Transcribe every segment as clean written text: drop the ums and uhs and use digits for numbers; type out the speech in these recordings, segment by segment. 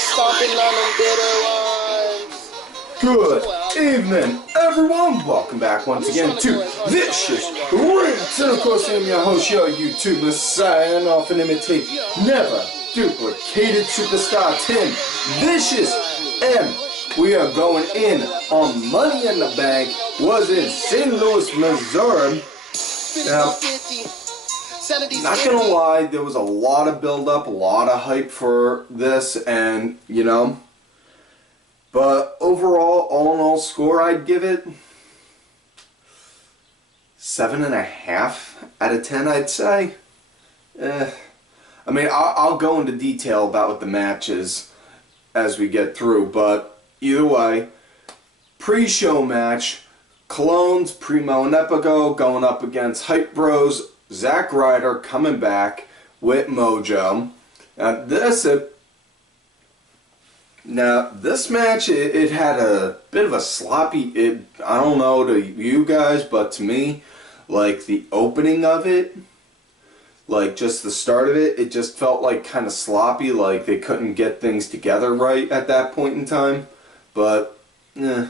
stomping on them bitter ones. Good evening, everyone. Welcome back once again to Vicious Rants. And of course, I'm your host, your YouTube Messiah, and often imitate never duplicated superstar Tim Vicious. And we are going in on Money in the Bank. Was in St. Louis, Missouri. Now, not gonna lie, there was a lot of build-up, a lot of hype for this, and you know. But overall, all in all score, I'd give it 7.5 out of 10, I'd say. I mean, I'll go into detail about what the match is as we get through, but either way, pre-show match, Clones, Primo and Epico going up against Hype Bros, Zack Ryder coming back with Mojo. Now this match, it had a bit of a sloppy, I don't know to you guys, but to me, like the opening of it, like just the start of it, it just felt like kind of sloppy, like they couldn't get things together right at that point in time. But, you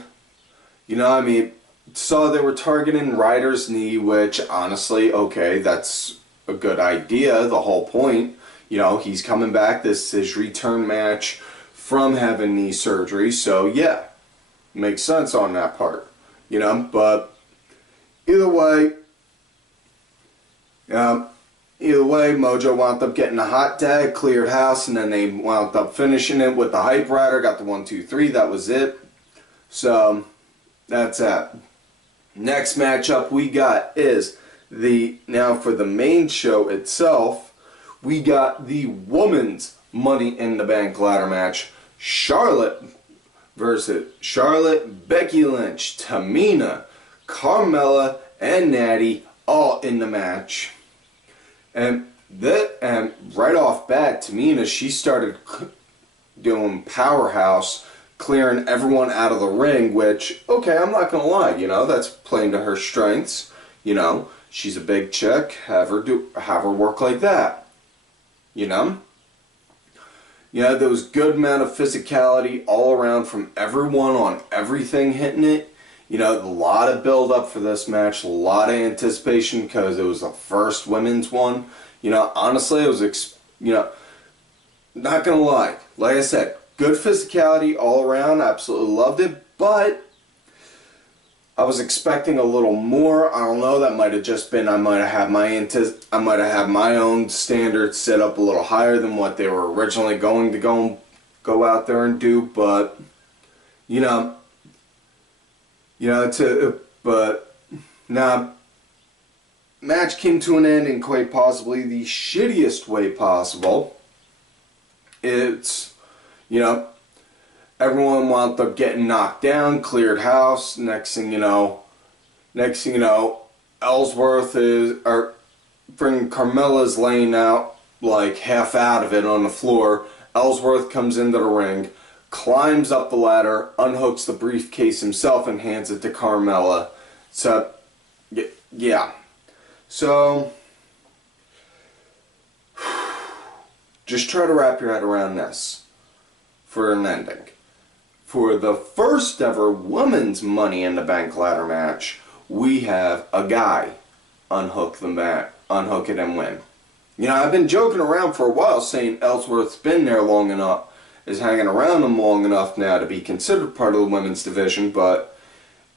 know, I mean, so they were targeting Ryder's knee, which honestly, okay, that's a good idea, the whole point. You know, he's coming back, this is his return match from having knee surgery, so yeah, makes sense on that part, you know. But either way, Mojo wound up getting a hot tag, cleared house, and then they wound up finishing it with the Hype Rider, got the 1, 2, 3, that was it. So that's that. Next matchup we got is now for the main show itself, we got the women's Money in the Bank ladder match. Charlotte versus Charlotte, Becky Lynch, Tamina, Carmella, and Natty all in the match. And right off bat, Tamina, she started doing powerhouse, clearing everyone out of the ring, which, okay, I'm not gonna lie, you know, that's playing to her strengths. You know, she's a big chick, have her work like that, you know. Yeah, there was good amount of physicality all around from everyone on everything hitting it. You know, a lot of build up for this match, a lot of anticipation because it was the first women's one. You know, honestly, it was, you know, not gonna lie, like I said, good physicality all around, absolutely loved it, but I was expecting a little more. I don't know, that might have just been I might have had my own standards set up a little higher than what they were originally going to go out there and do, but but now match came to an end in quite possibly the shittiest way possible. It's, you know, everyone wound up getting knocked down, cleared house. Next thing you know, Ellsworth bringing Carmella's laying out like half out of it on the floor. Ellsworth comes into the ring, climbs up the ladder, unhooks the briefcase himself, and hands it to Carmella. So, yeah. So, just try to wrap your head around this for an ending. For the first ever women's Money in the Bank ladder match, we have a guy unhook it and win. You know, I've been joking around for a while saying Ellsworth's been there long enough, is hanging around them long enough now to be considered part of the women's division, but,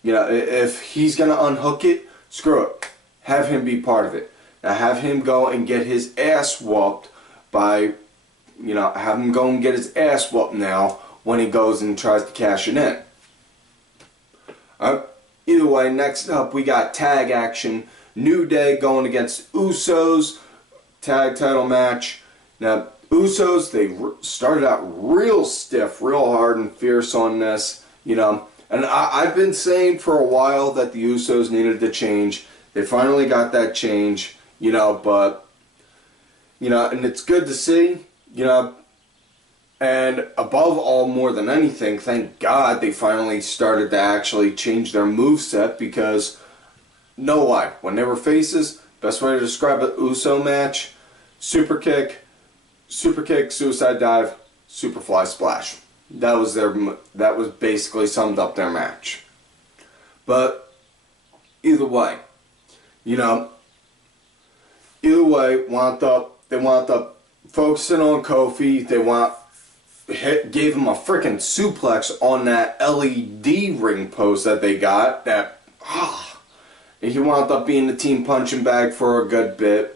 you know, if he's going to unhook it, screw it. Have him be part of it. Now have him go and get his ass whooped by, you know, have him go and get his ass whooped now when he goes and tries to cash it in. Either way, next up we got tag action. New Day going against Usos. Tag title match. Now, Usos, they started out real stiff, real hard and fierce on this, you know. And I've been saying for a while that the Usos needed to change. They finally got that change, you know, but, you know, and it's good to see, you know. And above all, more than anything, thank God they finally started to actually change their moveset, because, no lie, when they were faces, best way to describe an Uso match, super kick, suicide dive, Superfly Splash. That was basically summed up their match. But either way, you know, they wound up focusing on Kofi. Gave him a freaking suplex on that LED ring post that they got. And he wound up being the team punching bag for a good bit.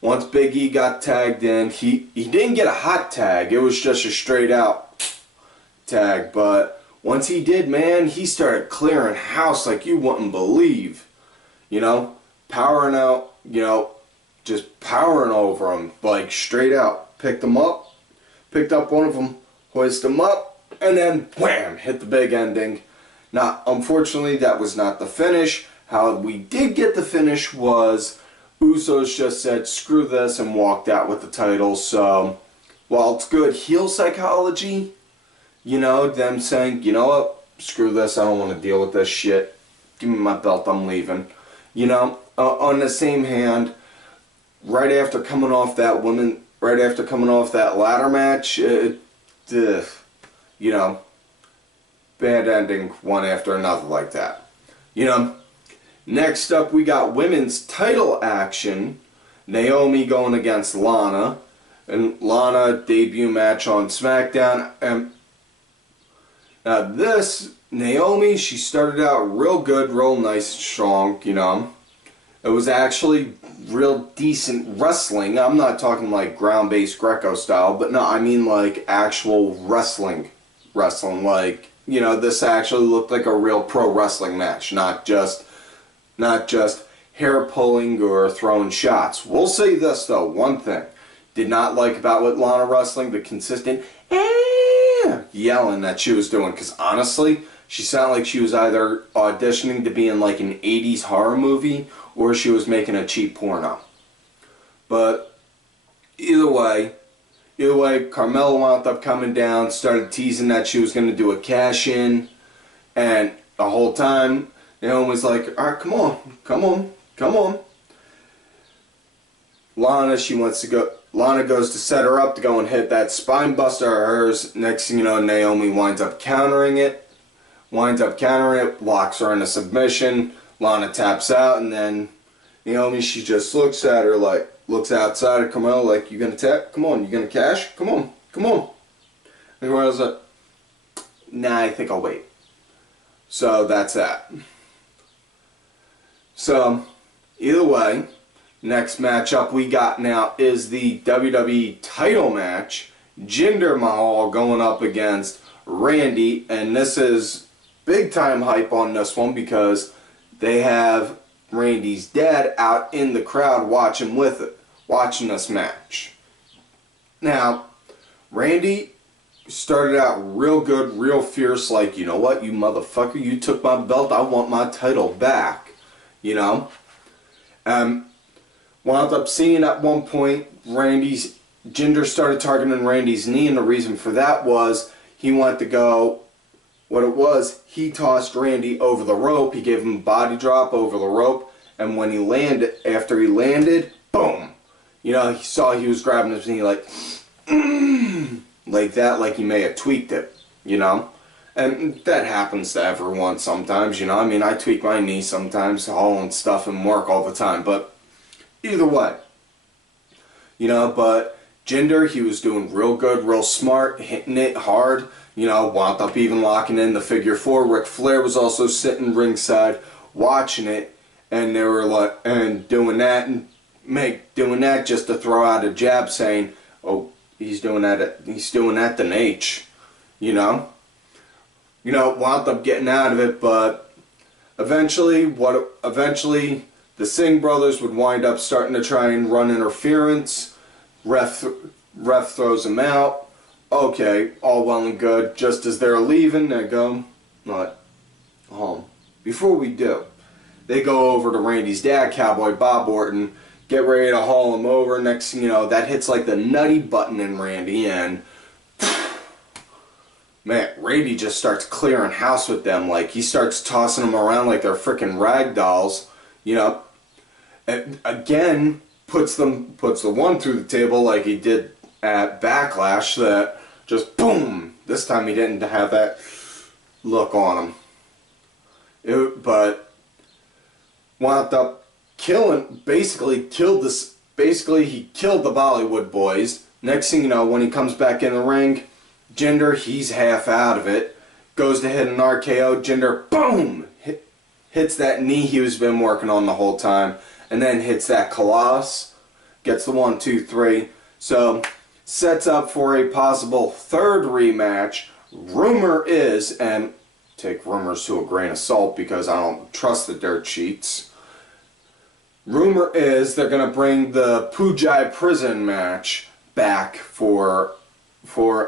Once Big E got tagged in, he didn't get a hot tag. It was just a straight out tag. But once he did, man, he started clearing house like you wouldn't believe. You know, powering out, you know, just powering over him, like straight out. Picked up one of them, hoisted him up, and then wham, hit the big ending. Now, unfortunately, that was not the finish. How we did get the finish was Usos just said, screw this, and walked out with the title. So, while it's good heel psychology, you know, them saying, you know what, screw this, I don't want to deal with this shit. Give me my belt, I'm leaving. You know, on the same hand, right after coming off that ladder match, you know, bad ending one after another like that. You know, next up we got women's title action. Naomi going against Lana. And Lana debut match on SmackDown. And now this, Naomi, she started out real good, real nice, strong, you know. It was actually real decent wrestling. I'm not talking like ground-based Greco style, but no, I mean like actual wrestling. Like, you know, this actually looked like a real pro wrestling match, not just hair pulling or throwing shots. We'll say this though, one thing did not like about what Lana wrestling, the consistent yelling that she was doing, because honestly, she sounded like she was either auditioning to be in like an 80s horror movie or she was making a cheap porno. But either way, Carmella wound up coming down, started teasing that she was going to do a cash-in, and the whole time, Naomi was like, alright, come on. Lana goes to set her up to go and hit that spine buster of hers. Next thing you know, Naomi winds up countering it, locks her in a submission. Lana taps out, and then Naomi, she just looks at her like, looks outside at Carmella like, you gonna tap? Come on, you gonna cash? Come on. And Carmella's like, nah, I think I'll wait. So that's that. So, either way, next matchup we got now is the WWE title match. Jinder Mahal going up against Randy, and this is big time hype on this one because they have Randy's dad out in the crowd watching this match. Now, Randy started out real good, real fierce, like, you know what, you motherfucker, you took my belt, I want my title back, you know. Wound up seeing at one point Jinder started targeting Randy's knee, and the reason for that was he wanted to go, what it was, he tossed Randy over the rope, he gave him a body drop over the rope, and when he landed, after he landed, boom! You know, he saw he was grabbing his knee like, like that, like he may have tweaked it, you know? And that happens to everyone sometimes, you know? I mean, I tweak my knee sometimes, hauling stuff and work all the time, but either way. You know, but Jinder, he was doing real good, real smart, hitting it hard, you know, wound up even locking in the figure four. Ric Flair was also sitting ringside watching it, and they were like, and doing that just to throw out a jab saying, oh, he's doing that to H, you know? You know, wound up getting out of it, but eventually the Singh brothers would wind up starting to try and run interference. Ref throws them out. Okay, all well and good. Just as they're leaving, they go, what? Home. Before we do, they go over to Randy's dad, Cowboy Bob Orton, get ready to haul him over. Next thing you know, that hits like the nutty button in Randy, and man, Randy just starts clearing house with them. Like, he starts tossing them around like they're freaking rag dolls, you know. And again, puts the one through the table like he did at Backlash, that Just boom! This time he didn't have that look on him. But wound up killing, basically he killed the Bollywood boys. Next thing you know, when he comes back in the ring, Jinder, he's half out of it. Goes to hit an RKO. Jinder, boom! Hits that knee he was been working on the whole time. And then hits that Colossus. Gets the 1, 2, 3. So, sets up for a possible third rematch. Rumor is, and take rumors to a grain of salt because I don't trust the dirt sheets. Rumor is they're going to bring the Pujai prison match back for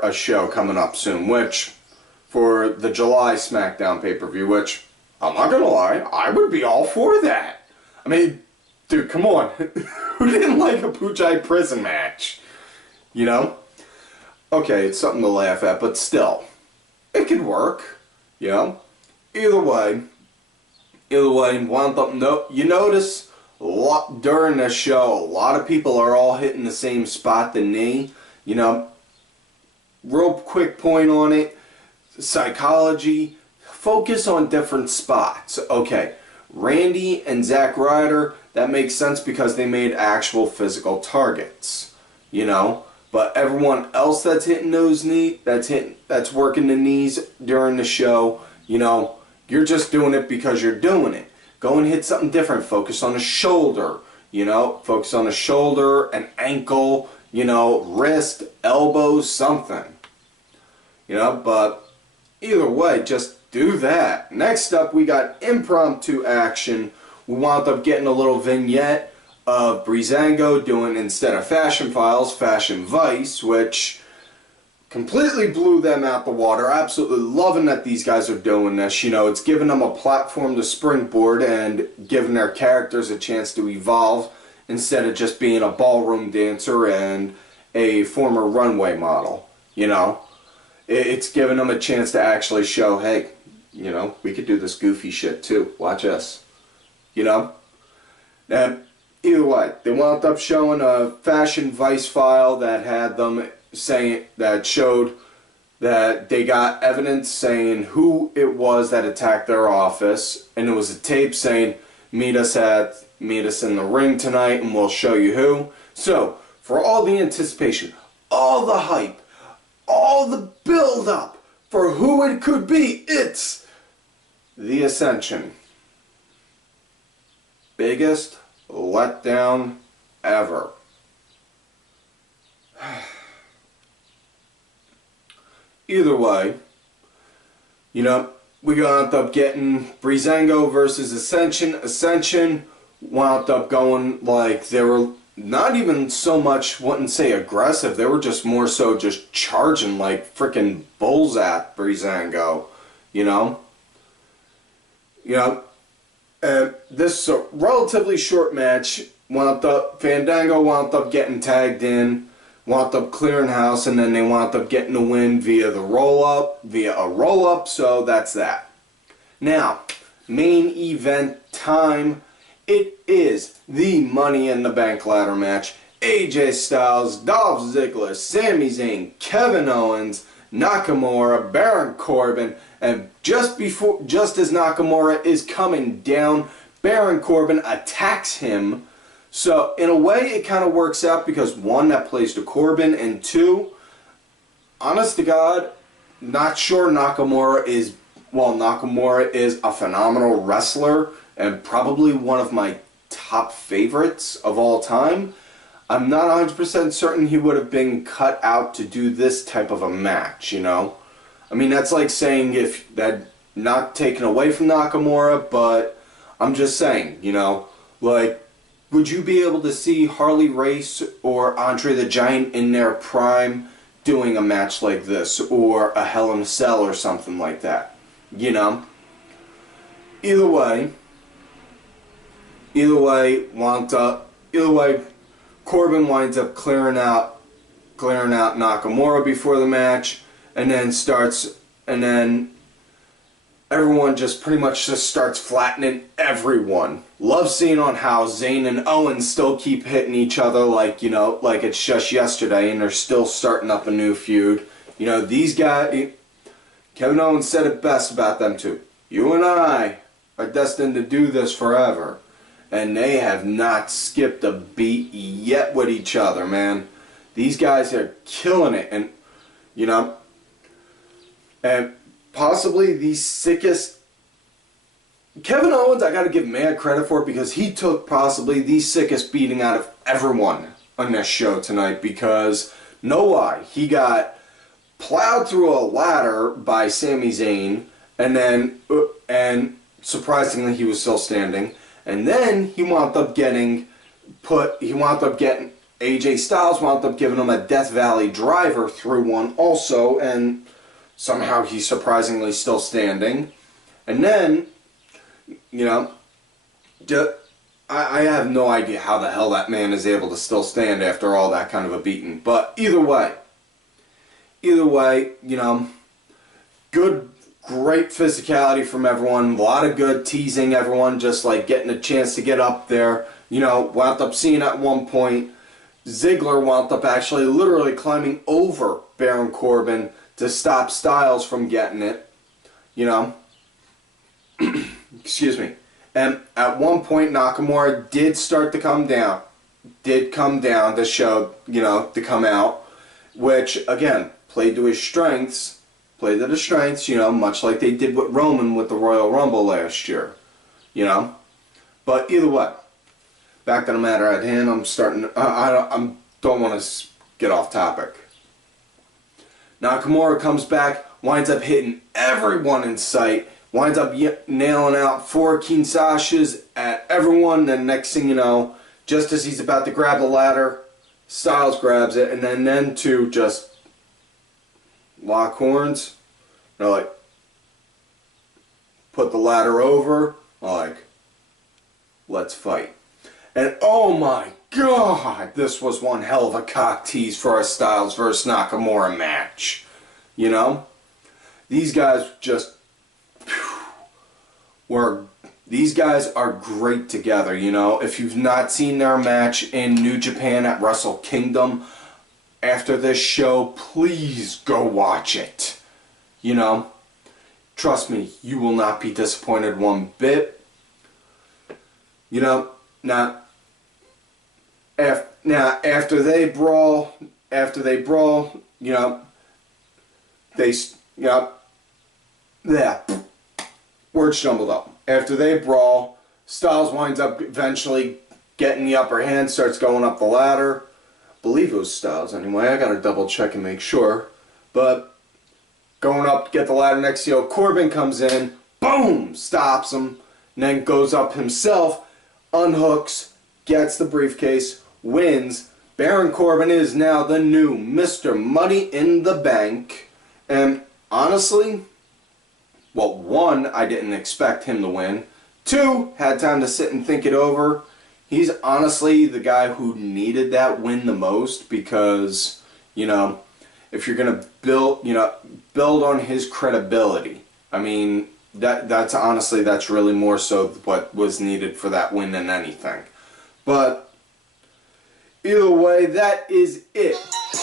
a show coming up soon, which, for the July SmackDown pay-per-view, which, I'm not going to lie, I would be all for that. I mean, dude, come on. Who didn't like a Pujai prison match? You know? Okay, it's something to laugh at, but still, it could work. You know? Either way, wound up, you notice during this show, a lot of people are all hitting the same spot, the knee. You know, real quick point on it, psychology, focus on different spots. Okay, Randy and Zack Ryder, that makes sense because they made actual physical targets, you know. But everyone else that's hitting those knees, that's working the knees during the show, you know, you're just doing it because you're doing it. Go and hit something different. Focus on the shoulder, you know. Focus on the shoulder, an ankle, you know, wrist, elbow, something. You know, but either way, just do that. Next up, we got impromptu action. We wound up getting a little vignette of Breezango doing, instead of Fashion Files, Fashion Vice, which completely blew them out the water. Absolutely loving that these guys are doing this. You know, it's giving them a platform to springboard and giving their characters a chance to evolve instead of just being a ballroom dancer and a former runway model. You know, it's giving them a chance to actually show, hey, you know, we could do this goofy shit too. Watch us. You know? And either way, they wound up showing a Fashion Vice file that had them saying, that showed that they got evidence saying who it was that attacked their office, and it was a tape saying, meet us in the ring tonight and we'll show you who. So, for all the anticipation, all the hype, all the build up for who it could be, it's The Ascension. Biggest letdown ever. Either way, you know, we wound up getting Breezango versus Ascension. Ascension wound up going like they were not even so much, wouldn't say aggressive, they were just more so just charging like freaking bulls at Breezango, you know? You know, this is a relatively short match. Fandango wound up getting tagged in, wound up clearing house, and then they wound up getting the win via a roll-up, so that's that. Now, main event time. It is the Money in the Bank ladder match. AJ Styles, Dolph Ziggler, Sami Zayn, Kevin Owens, Nakamura, Baron Corbin, and just as Nakamura is coming down, Baron Corbin attacks him. So in a way it kind of works out because one, that plays to Corbin, and two, honest to God, not sure Nakamura is a phenomenal wrestler and probably one of my top favorites of all time. I'm not 100% certain he would have been cut out to do this type of a match, you know? I mean, that's like saying if that, not taken away from Nakamura, but I'm just saying, you know, like, would you be able to see Harley Race or Andre the Giant in their prime doing a match like this, or a Hell in a Cell or something like that, you know? Either way, Corbin winds up clearing out Nakamura before the match, and then everyone just pretty much just starts flattening everyone. Love seeing on how Zayn and Owens still keep hitting each other like, you know, like it's just yesterday, and they're still starting up a new feud. You know, these guys, Kevin Owens said it best about them two. You and I are destined to do this forever. And they have not skipped a beat yet with each other, man. These guys are killing it. And, you know, and possibly the sickest. Kevin Owens, I got to give mad credit for it because he took possibly the sickest beating out of everyone on this show tonight. Because, no lie, he got plowed through a ladder by Sami Zayn. And then, surprisingly, he was still standing. And then he wound up getting AJ Styles wound up giving him a Death Valley driver through one also, and somehow he's surprisingly still standing. And then, you know, I have no idea how the hell that man is able to still stand after all that kind of a beating. But either way, you know, great physicality from everyone. A lot of good teasing everyone, just like getting a chance to get up there. You know, wound up seeing at one point, Ziggler wound up actually literally climbing over Baron Corbin to stop Styles from getting it. You know. Excuse me. And at one point, Nakamura did start to come down. Did come down to show, you know, to come out. Which, again, played to his strengths. Played to the strengths, you know, much like they did with Roman with the Royal Rumble last year. You know. But either way, back to the matter at hand. I'm starting. I don't want to get off topic. Nakamura comes back, winds up hitting everyone in sight, winds up nailing out 4 Kinshasas at everyone. Then next thing you know, just as he's about to grab the ladder, Styles grabs it, and then to just lock horns. You know, like put the ladder over, like let's fight. And oh my God, this was one hell of a cock tease for a Styles versus Nakamura match. You know? These guys just these guys are great together, you know? If you've not seen their match in New Japan at Wrestle Kingdom, after this show, please go watch it. You know? Trust me, you will not be disappointed one bit. You know, now after they brawl, you know, words jumbled up. After they brawl, Styles winds up eventually getting the upper hand, starts going up the ladder. I believe it was Styles anyway. I gotta double check and make sure. But going up to get the ladder next to you, Corbin comes in, boom, stops him, and then goes up himself, unhooks, gets the briefcase, wins. Baron Corbin is now the new Mr. Money in the Bank. And honestly, well, 1, I didn't expect him to win. 2, had time to sit and think it over. He's honestly the guy who needed that win the most because, you know, if you're going to build on his credibility. I mean, that's honestly, that's really more so what was needed for that win than anything. But either way, that is it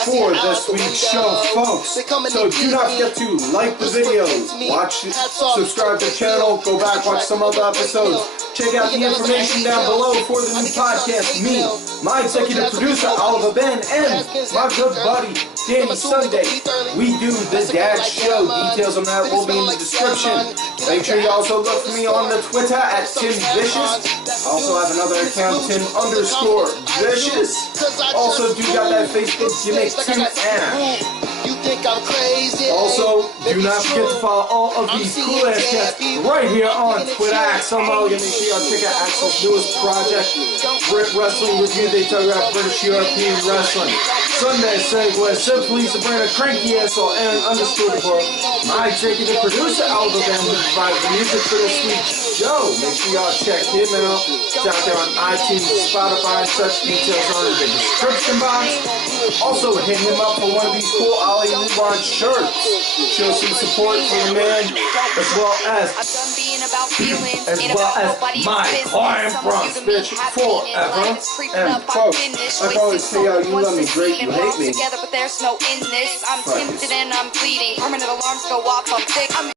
for this week's show, folks. So do not forget to like the videos, watch, subscribe to the channel, go back, watch some other episodes. Check out the information down below for the new podcast. Me, my executive producer, Oliver Ben, and my good buddy, Danny Sunday. We do the Dad Show. Details on that will be in the description. Make sure you also look for me on the Twitter at Tim Vicious. Also have another account, Tim_Vicious. Also do got that Facebook gimmick, Tim Ash. Also, do not forget to follow all of these cool ass cats right here on Twitter. Axel Mulligan. Make sure y'all check out Axel's newest project, Brit Wrestling Review. They talk about British European wrestling. Sunday segue, simply Sabrina Cranky Asshole and _report. My executive producer, Alva Van, who provides the music for this week's show. Make sure y'all check him out. It's out there on iTunes, Spotify, and such. Details are in the description box. Also, hit him up for one of these cool Ollie Reborn shirts. Show some support for the man, as well as feelings. as Ain't well about as nobody's my business. client Some bronze, of you to me bitch, happening. forever. Life is creeping And up, I've folks, been this I way can always since see how someone you wants love to me great, see you and hate we're all me. together, but there's no in this. I'm Fuck tempted you. and I'm bleeding. Permanent alarms go off, I'm sick.